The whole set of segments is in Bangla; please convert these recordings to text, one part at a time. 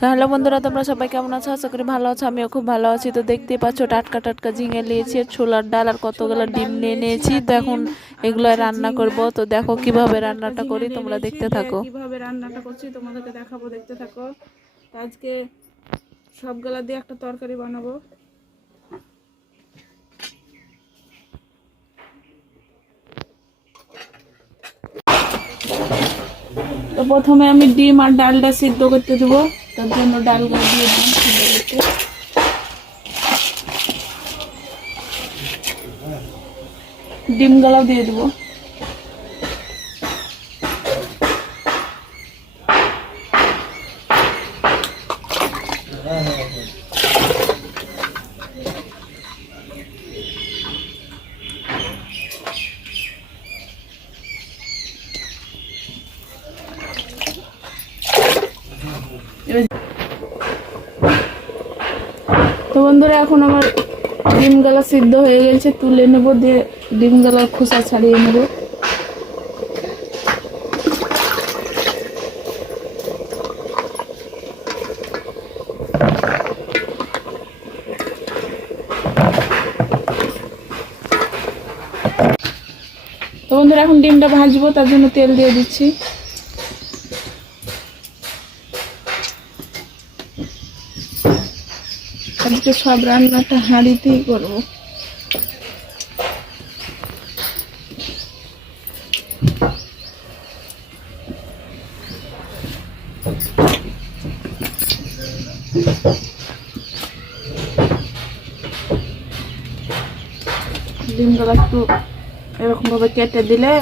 তো হ্যালো বন্ধুরা, তোমরা সবাই কেমন আছো? আশা করি ভালো আছো। আমিও খুব ভালো আছি। তো দেখতেই পাচ্ছ টাটকা টাটকা ঝিঙে নিয়েছি, ছোলার ডাল আর কতগুলো ডিম নিয়ে নিয়েছি। তো এখন এগুলো রান্না করব। তো দেখো কিভাবে রান্নাটা করি, তোমরা দেখতে থাকো। কিভাবে রান্নাটা করছি তোমাদেরকে দেখাবো, দেখতে থাকো। তো আজকে সবগুলা দিয়ে একটা তরকারি বানাবো। তো প্রথমে আমি ডিম আর ডালটা সিদ্ধ করতে দেবো। তার জন্য ডালগুলো দিয়ে দিলাম সিদ্ধ করতে। ডিমগুলো দিয়ে দেবো। তো বন্ধুরা, এখন আমার ডিমগুলো সিদ্ধ হয়ে গেছে, তুলে নেব, দিয়ে ডিমগুলোর খোসা ছাড়িয়ে নেব। তো বন্ধুরা, এখন ডিমটা ভাজবো, তার জন্য তেল দিয়ে দিচ্ছি। আজকে সব রান্নাটা হাঁড়িতেই করবো। ডিমগুলো একটু এরকম ভাবে কেটে দিলে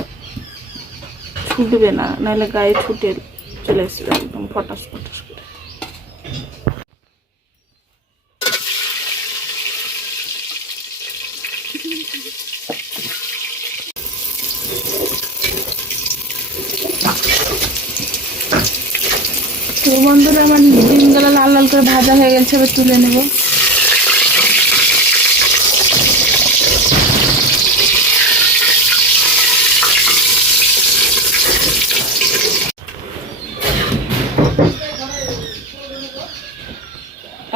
ছুটবে না, নাহলে গায়ে ছুটে চলে আসবে একদম ফটাস ফটাস করে। তো বন্ধুরা, আমার ডিমগুলো লাল লাল করে ভাজা হয়ে গেছে, এবার তুলে নেব।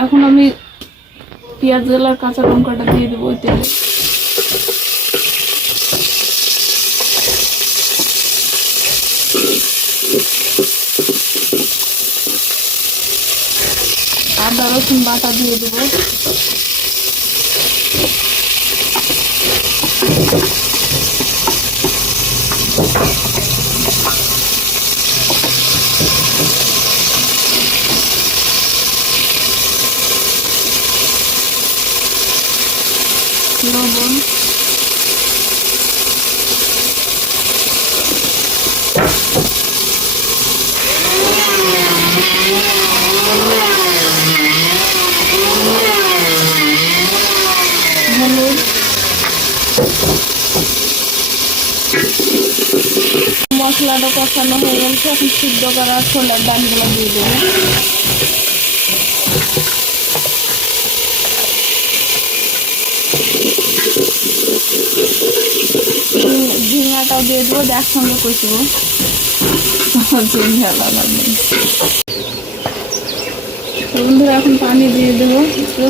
এখন আমি পেঁয়াজ আর কাঁচা লঙ্কাটা দিয়ে দেবো ওই তেলে। আদা রসুন বাটা দিয়ে দেবো। লবণ, হলুদ, মশলাটা কষানো হয়ে গেছে। এখন সিদ্ধ করা ছোলার ডালগুলো দিয়ে দেবো। ঝিঙাটাও দিয়ে দেবো, একসঙ্গে কষবো। বন্ধুরা, এখন পানি দিয়ে দেবো একটু।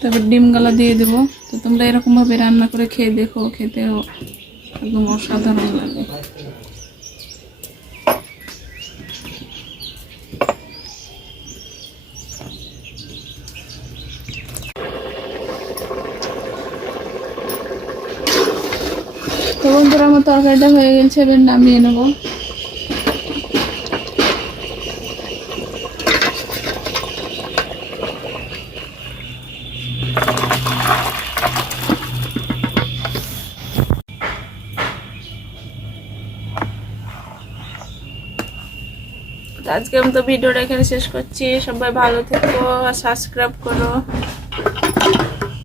তারপর ডিমগুলো দিয়ে দেবো। তো তোমরা এরকম ভাবে রান্না করে খেয়ে দেখো, খেতেও একদম অসাধারণ লাগে। তো বন্ধুরা, আমার তরকারিটা হয়ে গেছে, এবার নামিয়ে নেবো। আজকে আমি তো ভিডিওটা এখানে শেষ করছি। সবাই ভালো থেকো, সাবস্ক্রাইব করো।